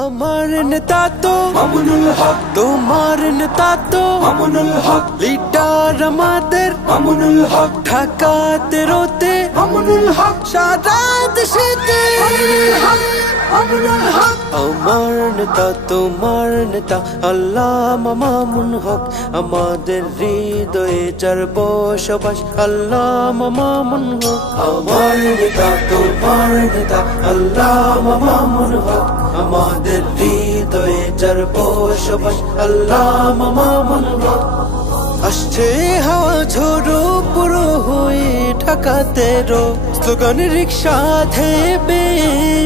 আমার নেতা তো মামুনুল হক, তোমার নেতা তো মামুনুল হক, লিডার আমাদের মামুনুল হক, ঢাকাতে রোতে মামুনুল হক, সারা দেশেতে মামুনুল হক, আমার নেতা তোমার নেতা আল্লামা মামুন হক আমাদের হৃদয়ে যার বসবাস আল্লামা মামুন হক আমার নেতা তোমার নেতা আল্লামা মামুন হক আমাদের হৃদয়ে যার বসবাস আল্লামা মামুন হক আসছে হাওয়া ঝোড়ো পুরো হয়ে ঢাকাতে রো স্লোগান রিক্সা ধেবে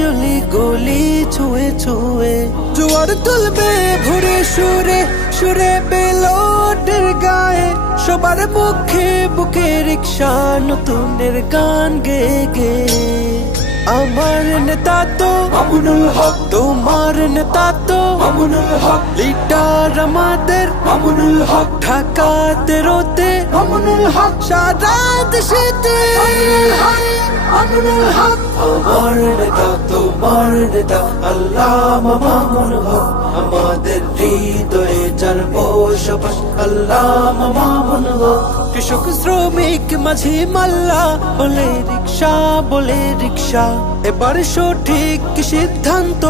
অলি গলি ছুঁয়ে ছুঁয়ে জোয়ার তুলবে ভোরে সুরে সুরে বেলোটের গায়ে সবার মুখে বুকে রিক্সা নতুনের গান গে গে আমার নেতা তো মামুনুল হক, তোমার নেতা তো মামুনুল হক, লিডার আমাদের মামুনুল হক, ঢাকাতে রোতে মামুনুল হক, সারা দেশেতে মামুনুল হক, আমার নেতা তোমার নেতা আল্লামা মামুন হক আমাদের হৃদয়ে যার বসবাস আল্লামা মামুন হক কৃষক শ্রমিক মাঝি মাল্লা বলে রিক্সা বলে রিক্সা এবার সঠিক সিদ্ধান্ত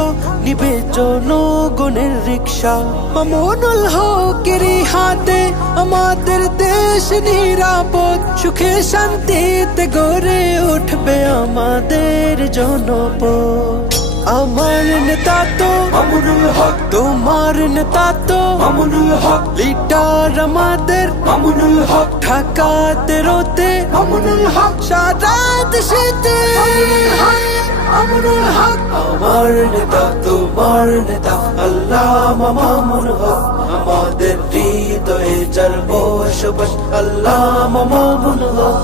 নিবে জনগণের রিক্সা মামুনুল হকের হাতে আমাদের দেশ নিরাপদ সুখে শান্তিতে গড়ে উঠবে আমাদের জনপদ আমার নেতা তো মামুনুল হক, তোমার নেতা তো মামুনুল হক, লিডার আমাদের মামুনুল হক, ঢাকাতে রোতে মামুনুল হক, সারা দেশেতে মামুনুল হক, আমার নেতা তোমার নেতা আল্লামা মামুন হক আমাদের হৃদয়ে যার বসবাস আল্লামা মামুন হক